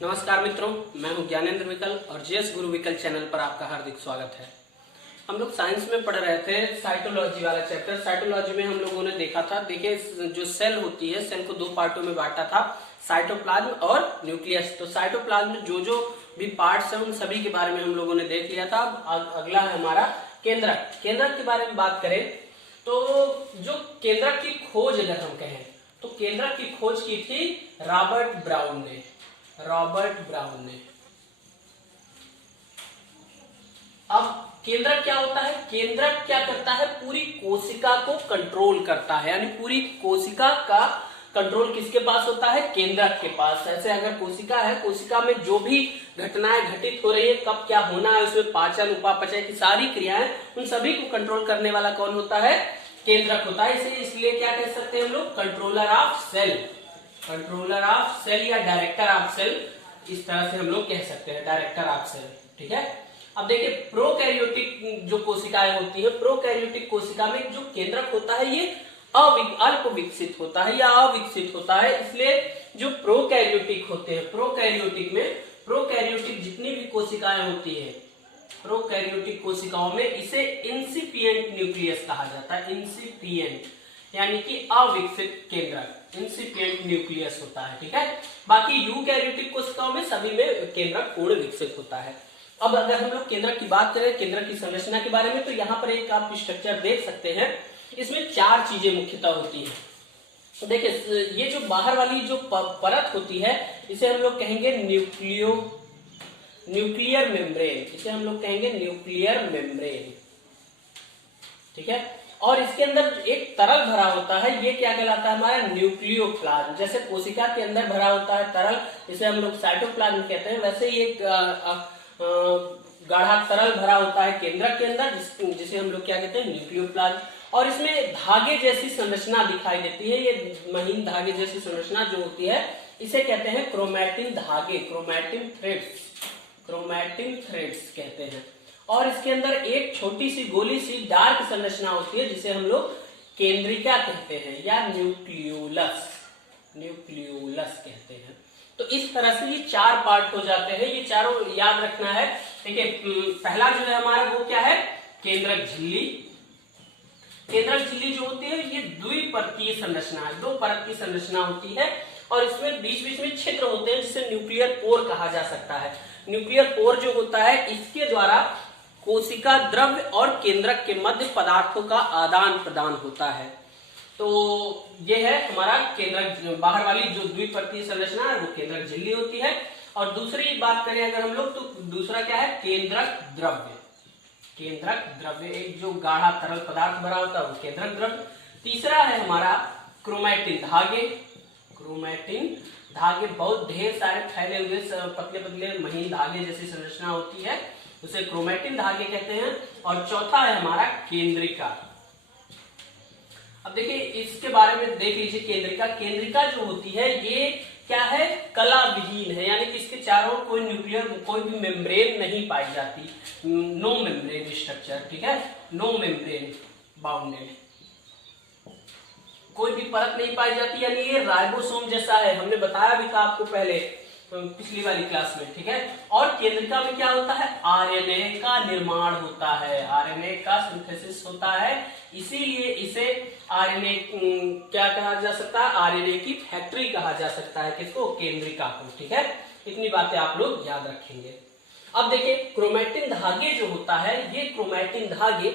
नमस्कार मित्रों, मैं हूं ज्ञानेंद्र विकल और जेएस गुरु विकल चैनल पर आपका हार्दिक स्वागत है। हम लोग साइंस में पढ़ रहे थे साइटोलॉजी वाला चैप्टर। साइटोलॉजी में हम लोगों ने देखा था, देखिए जो सेल होती है, सेल को दो पार्टों में बांटा था, साइटोप्लाज्म और न्यूक्लियस। तो साइटोप्लाज्म में जो जो भी पार्ट्स हैं उन सभी के बारे में हम लोगों ने देख लिया था। अब अगला है हमारा केंद्रक। केंद्रक के बारे में बात करें तो जो केंद्रक की खोज अगर हम कहें तो केंद्रक की खोज की थी रॉबर्ट ब्राउन ने। अब केंद्रक क्या होता है? केंद्रक क्या करता है? पूरी कोशिका को कंट्रोल करता है, यानी पूरी कोशिका का कंट्रोल किसके पास होता है? केंद्रक के पास। ऐसे अगर कोशिका है, कोशिका में जो भी घटनाएं घटित हो रही है, कब क्या होना है, उसमें पाचन उपापचय की सारी क्रियाएं, उन सभी को कंट्रोल करने वाला कौन होता है? केंद्रक होता है। इसे इसलिए क्या कह सकते हैं हम लोग? कंट्रोलर ऑफ सेल या डायरेक्टर ऑफ सेल, इस तरह से हम लोग कह सकते हैं, डायरेक्टर ऑफ सेल। ठीक है। अब देखिए प्रोकैरियोटिक जो कोशिकाएं होती है, प्रोकैरियोटिक कोशिका में जो केंद्रक होता है ये अल्प विकसित होता है या अविकसित होता है। इसलिए जो प्रोकैरियोटिक होते हैं, प्रोकैरियोटिक जितनी भी कोशिकाएं होती है, प्रोकैरियोटिक कोशिकाओं में इसे इंसिपिएंट न्यूक्लियस कहा जाता है। इंसिपिएंट यानी कि अविकसित केंद्रक, इंसिपिएंट न्यूक्लियस होता है। ठीक है। बाकी यूकैरियोटिक कोशिकाओं में सभी में केंद्रक पूर्ण विकसित होता है। अब अगर हम लोग केंद्रक की बात करें, केंद्रक की संरचना के बारे में, तो यहाँ पर एक आप स्ट्रक्चर देख सकते हैं। इसमें चार चीजें मुख्यतः होती हैं। तो देखिए ये जो बाहर वाली जो परत होती है, इसे हम लोग कहेंगे न्यूक्लियर मेम्ब्रेन। इसे हम लोग कहेंगे न्यूक्लियर मेम्ब्रेन। ठीक है। और इसके अंदर एक तरल भरा होता है, ये क्या कहलाता है? हमारा न्यूक्लियोप्लाज्म। जैसे कोशिका के अंदर भरा होता है तरल, इसे हम लोग साइटोप्लाज्म कहते हैं, वैसे ही एक गाढ़ा तरल भरा होता है केंद्रक के अंदर, जिसे हम लोग क्या कहते हैं? न्यूक्लियोप्लाज्म। और इसमें धागे जैसी संरचना दिखाई देती है। ये महीन धागे जैसी संरचना जो होती है, इसे कहते हैं क्रोमैटिन धागे, क्रोमैटिन थ्रेड्स कहते हैं। और इसके अंदर एक छोटी सी गोली सी डार्क संरचना होती है, जिसे हम लोग केंद्रिका कहते हैं या न्यूक्लियोलस कहते हैं। तो इस तरह से ये चार पार्ट हो जाते हैं। ये चारों याद रखना है। देखिए पहला जो है हमारा वो क्या है? केंद्रक झिल्ली। केंद्रक झिल्ली जो होती है ये द्विपरतीय संरचना है, दो परत की संरचना होती है। और इसमें बीच बीच में छिद्र होते हैं, जिसे न्यूक्लियर पोर कहा जा सकता है। न्यूक्लियर पोर जो होता है, इसके द्वारा कोशिका द्रव्य और केंद्रक के मध्य पदार्थों का आदान प्रदान होता है। तो ये है हमारा केंद्रक। बाहर वाली जो द्विपरतीय संरचना है वो केंद्रक झिल्ली होती है। और दूसरी बात करें अगर हम लोग, तो दूसरा क्या है? केंद्रक द्रव्य। एक जो गाढ़ा तरल पदार्थ भरा होता है वो केंद्रक द्रव्य। तीसरा है हमारा क्रोमैटिन धागे, बहुत ढेर सारे फैले हुए पतले पतले महीन धागे जैसी संरचना होती है, उसे क्रोमैटिन धागे कहते हैं। और चौथा है हमारा केंद्रिका। अब देखिए इसके बारे में देख लीजिए। केंद्रिका जो होती है ये क्या है? कला विहीन है, यानी कि इसके चारों कोई भी मेम्ब्रेन नहीं पाई जाती। No membrane structure. ठीक है। नो मेम्ब्रेन बाउंडेड, कोई भी परत नहीं पाई जाती, यानी ये राइबोसोम जैसा है। हमने बताया भी था आपको पहले पिछली वाली क्लास में। ठीक है। और केंद्रिका में क्या होता है? आरएनए का निर्माण होता है, आरएनए का सिंथेसिस होता है। इसीलिए इसे आरएनए क्या कहा जा सकता है? आरएनए की फैक्ट्री कहा जा सकता है। किसको? केंद्रिका को। ठीक है। इतनी बातें आप लोग याद रखेंगे। अब देखिए क्रोमैटिन धागे जो होता है, ये क्रोमैटिन धागे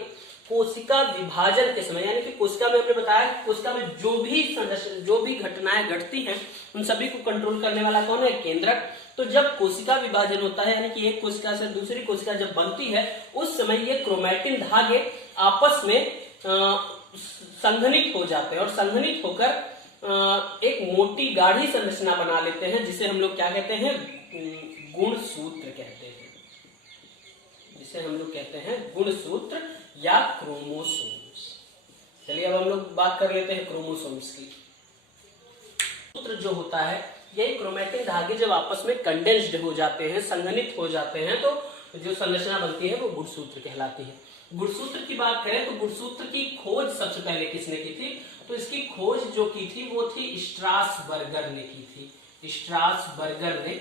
कोशिका विभाजन के समय, यानी कि कोशिका में हमने बताया कोशिका में जो भी घटनाएं घटती हैं उन सभी को कंट्रोल करने वाला कौन है? केंद्रक। तो जब कोशिका विभाजन होता है, यानी कि एक कोशिका से दूसरी कोशिका जब बनती है, उस समय ये क्रोमैटिन धागे आपस में संघनित हो जाते हैं और संघनित होकर एक मोटी गाढ़ी संरचना बना लेते हैं, जिसे हम लोग क्या कहते हैं? गुणसूत्र कहते हैं। जिसे हम लोग कहते हैं गुणसूत्र या क्रोमोसोम्स। चलिए अब हम लोग बात कर लेते हैं क्रोमोसोम्स की। सूत्र जो होता है, यही क्रोमैटिन धागे जब आपस में कंडेंस्ड हो जाते हैं, संघनित हो जाते हैं, तो जो संरचना बनती है वो गुणसूत्र कहलाती है। गुणसूत्र की बात करें तो गुणसूत्र की खोज सबसे पहले किसने की थी? तो इसकी खोज जो की थी वो थी स्ट्रासबर्गर ने की थी। स्ट्रासबर्गर ने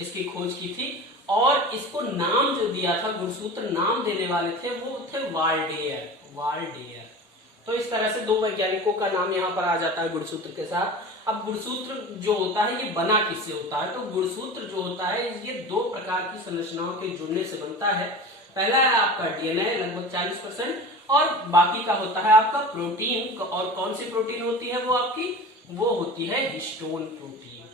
इसकी खोज की थी, और इसको नाम जो दिया था, गुणसूत्र नाम देने वाले थे वो थे वाल्डेयर। तो इस तरह से दो वैज्ञानिकों का नाम यहाँ पर आ जाता है गुणसूत्र के साथ। अब गुणसूत्र जो होता है ये बना किससे होता है, तो गुणसूत्र जो होता है ये दो प्रकार की संरचनाओं के जुड़ने से बनता है। पहला है आपका डीएनए लगभग 40%, और बाकी का होता है आपका प्रोटीन। और कौन सी प्रोटीन होती है वो आपकी, वो होती है हिस्टोन प्रोटीन।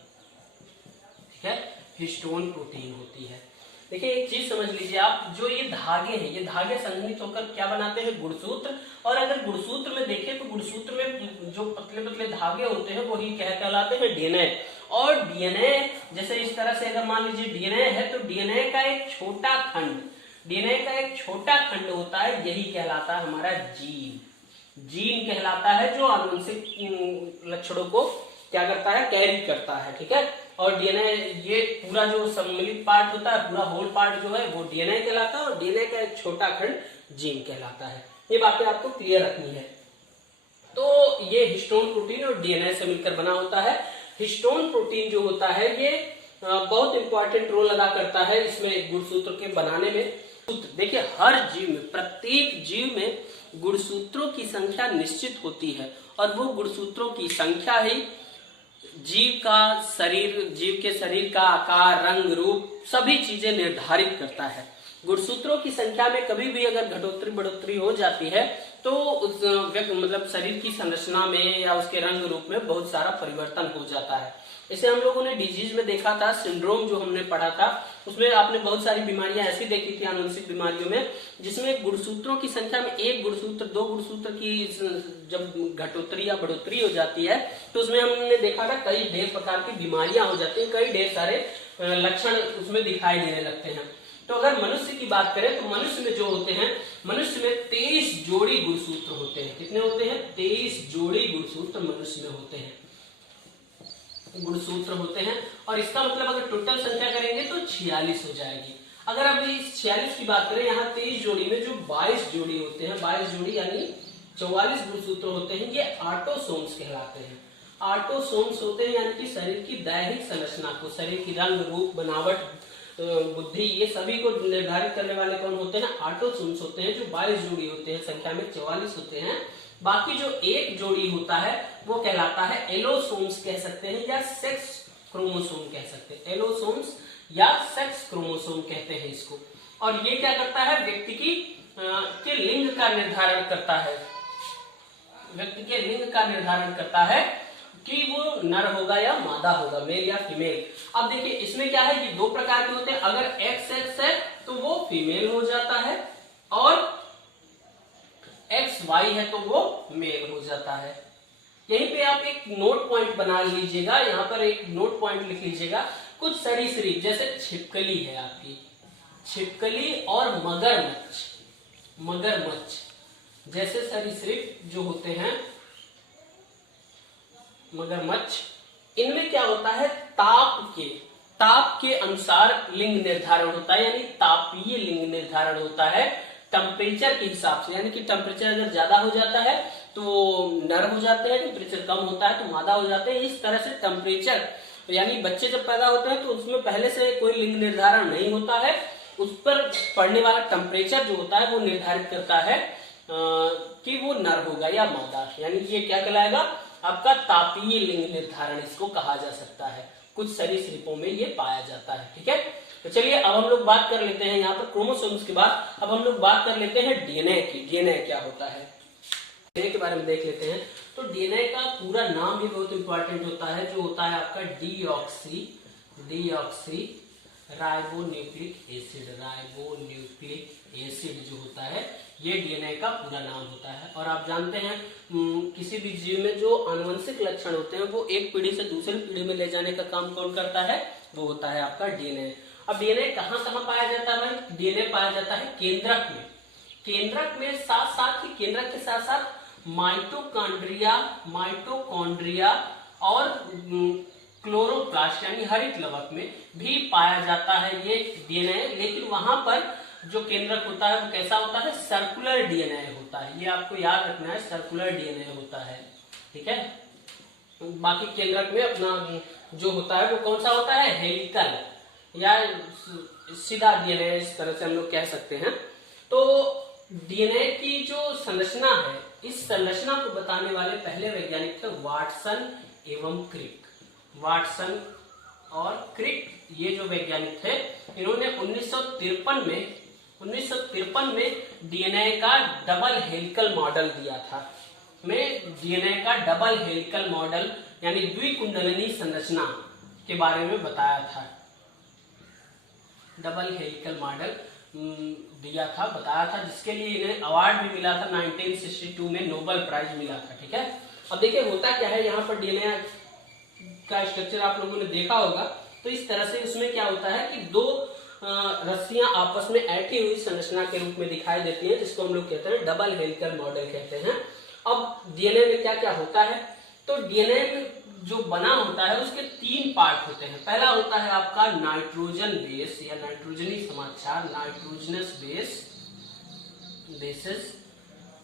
ठीक है, हिस्टोन प्रोटीन होती है। देखिए एक चीज समझ लीजिए आप, जो ये धागे हैं, ये धागे संघनित होकर क्या बनाते हैं, गुणसूत्र। और अगर गुणसूत्र में देखें तो गुणसूत्र में जो पतले पतले धागे होते हैं वही क्या कहलाते हैं, डीएनए। और डीएनए जैसे इस तरह से अगर मान लीजिए डीएनए है, तो डीएनए का एक छोटा खंड, डीएनए का एक छोटा खंड होता है, यही कहलाता है हमारा जीन। जीन कहलाता है जो आनुवंशिक लक्षणों को क्या करता है, कैरी करता है। ठीक है, और डीएनए ये पूरा जो सम्मिलित पार्ट होता है, पूरा होल पार्ट जो है वो डीएनए कहलाता है, और डीएनए का एक छोटा खंड जीन कहलाता है। ये बातें आपको क्लियर रखनी है। तो ये हिस्टोन प्रोटीन और डीएनए से मिलकर बना होता है। हिस्टोन प्रोटीन जो होता है ये बहुत इंपॉर्टेंट रोल अदा करता है इसमें गुणसूत्र के बनाने में। देखिए हर जीव में, प्रत्येक जीव में गुणसूत्रों की संख्या निश्चित होती है, और वो गुणसूत्रों की संख्या ही जीव के शरीर का आकार, रंग, रूप सभी चीजें निर्धारित करता है। गुणसूत्रों की संख्या में कभी भी अगर घटोत्तरी बढ़ोतरी हो जाती है तो उस मतलब शरीर की संरचना में या उसके रंग रूप में बहुत सारा परिवर्तन हो जाता है। इसे हम लोगों ने डिजीज में देखा था, सिंड्रोम जो हमने पढ़ा था, उसमें आपने बहुत सारी बीमारियां ऐसी देखी थी आनुवंशिक बीमारियों में, जिसमें गुणसूत्रों की संख्या में एक गुणसूत्र, दो गुणसूत्र की जब घटोत्तरी या बढ़ोतरी हो जाती है तो उसमें हमने देखा था कई ढेर प्रकार की बीमारियां हो जाती है, कई ढेर सारे लक्षण उसमें दिखाई देने लगते हैं। तो अगर मनुष्य की बात करें तो मनुष्य में जो होते हैं, मनुष्य में 23 जोड़ी गुणसूत्र होते हैं। कितने होते हैं, 23 जोड़ी गुणसूत्र मनुष्य में होते हैं, गुणसूत्र होते हैं। और इसका मतलब अगर टोटल संख्या करेंगे तो 46 हो जाएगी। अगर अब इस 46 की बात करें, यहाँ 23 जोड़ी में जो 22 जोड़ी होते हैं, 22 जोड़ी यानी 44 गुणसूत्र होते हैं, ये ऑटोसोम्स कहलाते हैं। ऑटोसोम्स होते हैं यानी कि शरीर की दैहिक संरचना को, शरीर की रंग, रूप, बनावट, बुद्धि, ये सभी को निर्धारित करने वाले कौन होते हैं, ऑटोसोम्स होते हैं, जो 22 जोड़ी होते हैं, संख्या में 44 होते हैं। बाकी जो एक जोड़ी होता है वो कहलाता है एलोसोम्स कह सकते हैं, या सेक्स क्रोमोसोम कह सकते हैं। एलोसोम्स या सेक्स क्रोमोसोम कहते हैं इसको। और ये क्या करता है, व्यक्ति के लिंग का निर्धारण करता है, व्यक्ति के लिंग का निर्धारण करता है कि वो नर होगा या मादा होगा, मेल या फीमेल। अब देखिए इसमें क्या है, ये दो प्रकार के होते हैं। अगर XX है तो वो फीमेल हो जाता है, और XY है तो वो मेल हो जाता है। यहीं पे आप एक नोट पॉइंट बना लीजिएगा, यहाँ पर एक नोट पॉइंट लिख लीजिएगा। कुछ सरीसृप जैसे छिपकली है आपकी, छिपकली और मगरमच्छ जैसे सरीसृप जो होते हैं, मगरमच्छ, इनमें क्या होता है, ताप के अनुसार लिंग निर्धारण होता है, यानी तापीय लिंग निर्धारण होता है टेम्परेचर के हिसाब से। यानी कि टेम्परेचर अगर ज्यादा हो जाता है तो नर हो जाते हैं, टेम्परेचर कम होता है तो मादा हो जाते हैं। इस तरह से टेम्परेचर, यानी बच्चे जब पैदा होते हैं तो उसमें पहले से कोई लिंग निर्धारण नहीं होता है, उस पर पड़ने वाला टेम्परेचर जो होता है वो निर्धारित करता है कि वो नर होगा या मादा। यानी ये क्या कहलाएगा, आपका तापीय लिंग निर्धारण इसको कहा जा सकता है। कुछ सरीसृपों में ये पाया जाता है। ठीक है, तो चलिए अब हम लोग बात कर लेते हैं यहाँ पर क्रोमोसोम्स के बाद। अब हम लोग बात कर लेते हैं डीएनए की। डीएनए क्या होता है, डीएनए के बारे में देख लेते हैं। तो डीएनए का पूरा नाम भी बहुत इंपॉर्टेंट होता है, जो होता है आपका deoxy ribonucleic acid. Ribonucleic acid जो होता है ये डीएनए का पूरा नाम होता है। और आप जानते हैं किसी भी जीव में जो आनुवंशिक लक्षण होते हैं वो एक पीढ़ी से दूसरी पीढ़ी में ले जाने का काम कौन करता है, वो होता है आपका डीएनए। अब डीएनए कहाँ पाया जाता है, डीएनए पाया जाता है केंद्रक में। केंद्रक में साथ ही केंद्रक के साथ साथ माइटोकॉन्ड्रिया और क्लोरोप्लास्ट यानी हरित लवक में भी पाया जाता है ये डीएनए। लेकिन वहां पर जो केंद्रक होता है वो कैसा होता है, सर्कुलर डीएनए होता है। ये आपको याद रखना है, सर्कुलर डीएनए होता है। ठीक है, बाकी केंद्रक में अपना जो होता है वो कौन सा होता है, हेलिकल। या सीधा डीएनए इस तरह से हम लोग कह सकते हैं। तो डीएनए की जो संरचना है, इस संरचना को बताने वाले पहले वैज्ञानिक थे वाटसन एवं क्रिक। वाटसन और क्रिक ये जो वैज्ञानिक थे, इन्होंने 1953 में डीएनए का डबल हेलिकल मॉडल दिया था। डीएनए का डबल हेलिकल मॉडल यानी द्विकुंडलिनी संरचना के बारे में बताया था। डबल हेलिकल मॉडल दिया था, बताया था, जिसके लिए इन्हें अवार्ड भी मिला था 1962 में, नोबेल प्राइज मिला था। ठीक है, अब देखिए होता क्या है, यहाँ पर डीएनए का स्ट्रक्चर आप लोगों ने देखा होगा। तो इस तरह से उसमें क्या होता है कि दो रस्सियां आपस में ऐठी हुई संरचना के रूप में दिखाई देती हैं, जिसको हम लोग कहते हैं डबल हेलिकल मॉडल कहते हैं। अब डीएनए में क्या क्या होता है, तो डीएनए में जो बना होता है उसके 3 पार्ट होते हैं। पहला होता है आपका नाइट्रोजन बेस या नाइट्रोजनी समाचार, नाइट्रोजनस बेसिस।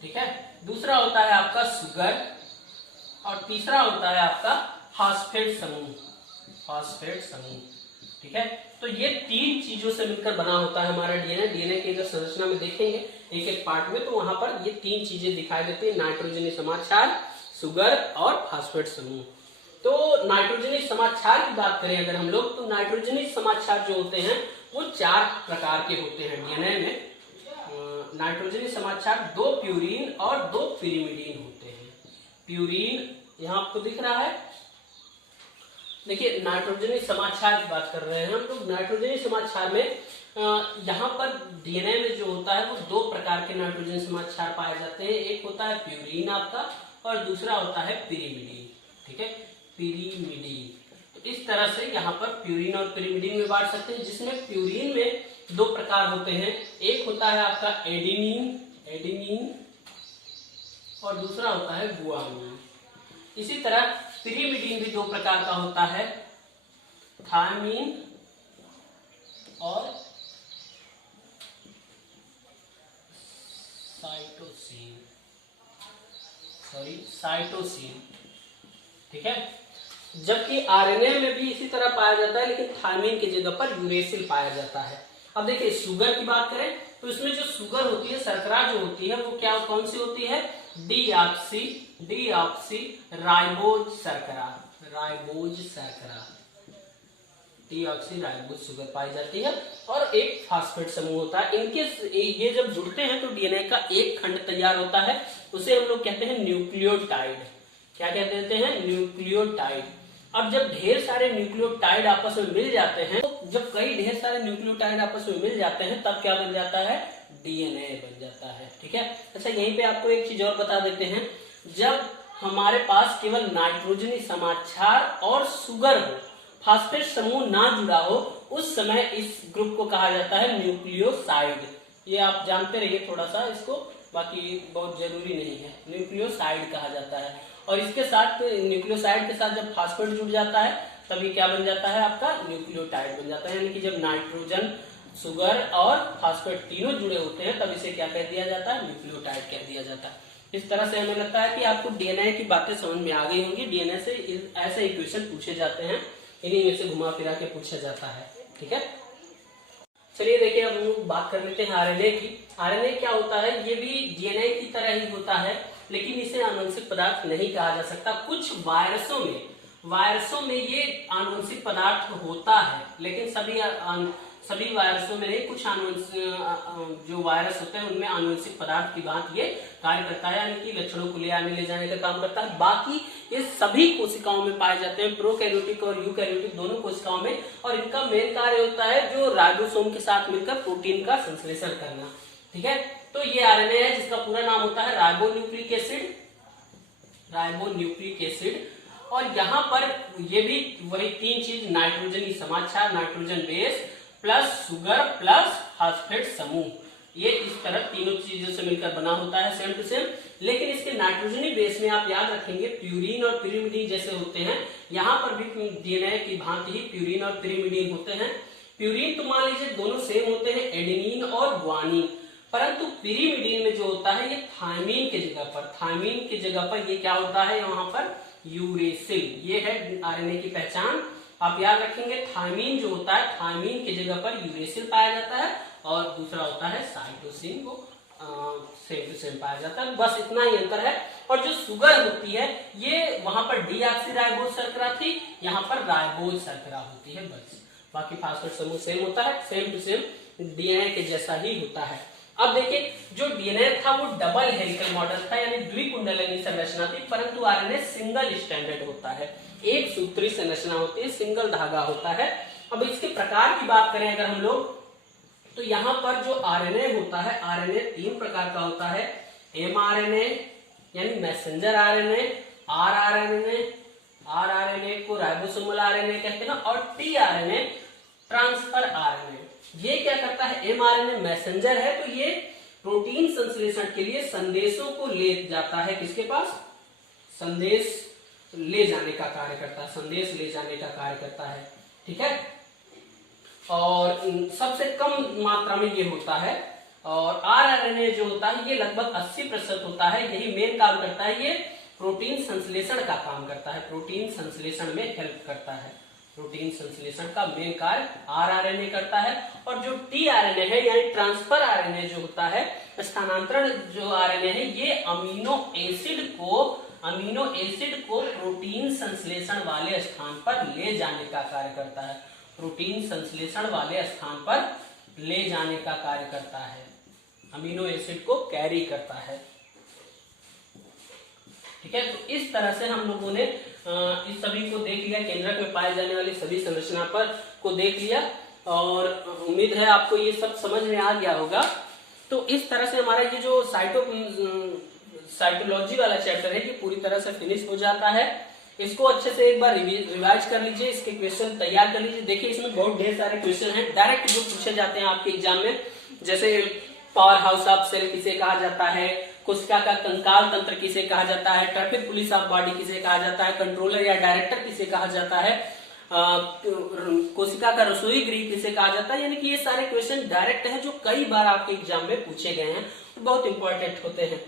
ठीक है, दूसरा होता है आपका सुगर, और तीसरा होता है आपका फास्फेट समूह, फास्फेट समूह। ठीक है, तो ये 3 चीजों से मिलकर बना होता है हमारा डीएनए। डीएनए की अगर संरचना में देखेंगे एक एक पार्ट में, तो वहां पर ये 3 चीजें दिखाई देती है, नाइट्रोजनी समाचार, सुगर और फास्फेट समूह। तो नाइट्रोजनी समाचार की बात करें अगर हम लोग, तो नाइट्रोजनी समाचार जो होते हैं वो 4 प्रकार के होते हैं डीएनए में। नाइट्रोजनी समाचार 2 प्यूरीन और 2 पिरिमिडीन होते हैं। प्यूरीन यहाँ आपको दिख रहा है, देखिए नाइट्रोजनी समाचार की बात कर रहे हैं हम लोग। नाइट्रोजनी समाचार में यहाँ पर डीएनए में जो होता है वो 2 प्रकार के नाइट्रोजनी समाचार पाए जाते हैं। एक होता है प्यूरीन आपका, और दूसरा होता है पिरिमिडीन। ठीक है, पिरिमिडीन। तो इस तरह से यहाँ पर प्यूरीन और पिरिमिडीन में बांट सकते हैं, जिसमें प्यूरीन में 2 प्रकार होते हैं। एक होता है आपका एडेनिन और दूसरा होता है गुआनिन। इसी तरह पिरिमिडीन भी 2 प्रकार का होता है, थायमीन और साइटोसिन। ठीक है, जबकि आरएनए में भी इसी तरह पाया जाता है, लेकिन थायमीन की जगह पर यूरेसिल पाया जाता है। अब देखिए शुगर की बात करें तो इसमें जो शुगर होती है, शर्करा जो होती है, वो क्या कौन सी होती है, डीऑक्सी राइबोज शर्करा, डीऑक्सी राइबोज शुगर पाई जाती है। और एक फास्फेट समूह होता है। इनके ये जब जुड़ते हैं तो डीएनए का एक खंड तैयार होता है, उसे हम लोग कहते हैं न्यूक्लियोटाइड। क्या कहते हैं, न्यूक्लियोटाइड। अब जब ढेर सारे न्यूक्लियोटाइड आपस में मिल जाते हैं, तो जब कई ढेर सारे न्यूक्लियोटाइड आपस में मिल जाते हैं, तब क्या बन जाता है, डीएनए बन जाता है। ठीक है, अच्छा यहीं पे आपको एक चीज और बता देते हैं, जब हमारे पास केवल नाइट्रोजनी समाचार और सुगर हो, फास्फेट समूह ना जुड़ा हो, उस समय इस ग्रुप को कहा जाता है न्यूक्लियोसाइड। ये आप जानते रहिए थोड़ा सा इसको, बाकी बहुत जरूरी नहीं है। न्यूक्लियोसाइड कहा जाता है। और इसके साथ न्यूक्लियोसाइड के साथ जब फास्फेट जुड़ जाता है, तभी क्या बन जाता है, आपका न्यूक्लियोटाइड बन जाता है। यानी कि जब नाइट्रोजन, सुगर और फास्फेट तीनों जुड़े होते हैं, तब इसे क्या कह दिया जाता है, न्यूक्लियोटाइड कह दिया जाता है। इस तरह से हमें लगता है कि आपको डीएनए की बातें समझ में आ गई होंगी। डीएनए से ऐसे इक्वेशन पूछे जाते हैं, इन्हीं में से घुमा फिरा के पूछा जाता है। ठीक है, चलिए देखिए अब हम लोग बात कर लेते हैं आरएनए की। आरएनए क्या होता है, ये भी डीएनए की तरह ही होता है, लेकिन इसे आनुवंशिक पदार्थ नहीं कहा जा सकता। कुछ वायरसों में ये आनुवंशिक पदार्थ होता है, लेकिन सभी वायरसों में नहीं। कुछ जो वायरस होते हैं उनमें आनुवंशिक पदार्थ की बात ये कार्य करता है, यानी कि लक्षणों को ले आने ले जाने का काम करता है। बाकी ये सभी कोशिकाओं में पाए जाते हैं, प्रोकैरियोटिक और यूकैरियोटिक दोनों कोशिकाओं में। और इनका मेन कार्य होता है जो राइबोसोम के साथ मिलकर प्रोटीन का संश्लेषण करना। ठीक है, तो ये आरएनए है जिसका पूरा नाम होता है राइबोन्यूक्लिक एसिड। और यहाँ पर ये भी वही 3 चीज, नाइट्रोजनी समाचार, nitrogen base plus sugar plus phosphate समूह, ये इस तरह तीनों चीजों से मिलकर बना होता है, सेम टू सेम। लेकिन इसके नाइट्रोजनी बेस में आप याद रखेंगे प्यूरीन और पिरिमिडीन जैसे होते हैं, यहाँ पर भी डीएनए की भांति ही प्यूरीन और पिरिमिडीन होते हैं। प्यूरीन तो मान लीजिए दोनों सेम होते हैं, एडेनिन और ग्वानिन, परंतु पिरिमिडीन में जो होता है ये थायमीन की जगह पर ये क्या होता है, यहाँ पर यूरेसिल। ये है आरएनए की पहचान, आप याद रखेंगे थायमीन जो होता है, थायमीन की जगह पर यूरेसिल पाया जाता है और दूसरा होता है साइटोसिन, वो सेम टू सेम पाया जाता है, बस इतना ही अंतर है। और जो शुगर होती है ये वहां पर डीऑक्सीराइबोज शर्करा थी, यहाँ पर राइबोज शर्करा होती है, बस बाकी फास्फेट समूह सेम होता है, सेम टू सेम डीएनए के जैसा ही होता है। अब देखिए जो डीएनए था वो डबल हेलिकल मॉडल था, यानी द्विकुंडलिनी संरचना थी, परंतु आरएनए सिंगल स्टैंडर्ड होता है, एक सूत्री संरचना होती है, सिंगल धागा होता है। अब इसके प्रकार की बात करें अगर हम लोग, तो यहाँ पर जो आरएनए होता है, आरएनए 3 प्रकार का होता है, एमआरएनए यानी मैसेंजर आरएनए, आरआरएनए को राइबोसोमल आरएनए कहते हैं, और टीआरएनए ट्रांसफर आरएनए। ये क्या करता है, एमआरएनए मैसेंजर है, तो ये प्रोटीन संश्लेषण के लिए संदेशों को ले जाता है, किसके पास, संदेश ले जाने का कार्य करता है, संदेश ले जाने का कार्य करता है, ठीक है। और सबसे कम मात्रा में ये होता है, और आरआरएनए जो होता है ये लगभग 80% होता है, यही मेन काम करता है, ये प्रोटीन संश्लेषण का काम करता है, प्रोटीन संश्लेषण में हेल्प करता है, प्रोटीन संश्लेषण का मेन कार्य आरआरएनए करता है। और जो टीआरएनए है यानी ट्रांसफर आरएनए जो होता है, स्थानांतरण जो आरएनए है, ये अमीनो एसिड को प्रोटीन संश्लेषण वाले स्थान पर ले जाने का कार्य करता है, प्रोटीन संश्लेषण वाले स्थान पर ले जाने का कार्य करता है, अमीनो एसिड को कैरी करता है, ठीक है। तो इस तरह से हम लोगों ने इस सभी को देख लिया, केंद्रक में पाए जाने वाली सभी संरचना पर को देख लिया, और उम्मीद है आपको ये सब समझ में आ गया होगा। तो इस तरह से हमारा ये जो साइटोलॉजी वाला चैप्टर है ये पूरी तरह से फिनिश हो जाता है। इसको अच्छे से एक बार रिवाइज कर लीजिए, इसके क्वेश्चन तैयार कर लीजिए। देखिए इसमें बहुत ढेर सारे क्वेश्चन हैं डायरेक्ट जो पूछे जाते हैं आपके एग्जाम में, जैसे पावर हाउस ऑफ सेल किसे कहा जाता है, कोशिका का कंकाल तंत्र किसे कहा जाता है, ट्रैफिक पुलिस ऑफ बॉडी किसे कहा जाता है, कंट्रोलर या डायरेक्टर किसे कहा जाता है, कोशिका का रसोई गृह किसे कहा जाता है, यानी कि ये सारे क्वेश्चन डायरेक्ट हैं जो कई बार आपके एग्जाम में पूछे गए हैं, तो बहुत इंपॉर्टेंट होते हैं।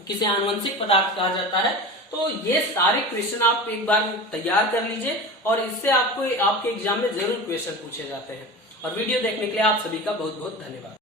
किसे आनुवंशिक पदार्थ कहा जाता है, तो ये सारे क्वेश्चन आप एक बार तैयार कर लीजिए, और इससे आपको आपके एग्जाम में जरूर क्वेश्चन पूछे जाते हैं। और वीडियो देखने के लिए आप सभी का बहुत बहुत धन्यवाद।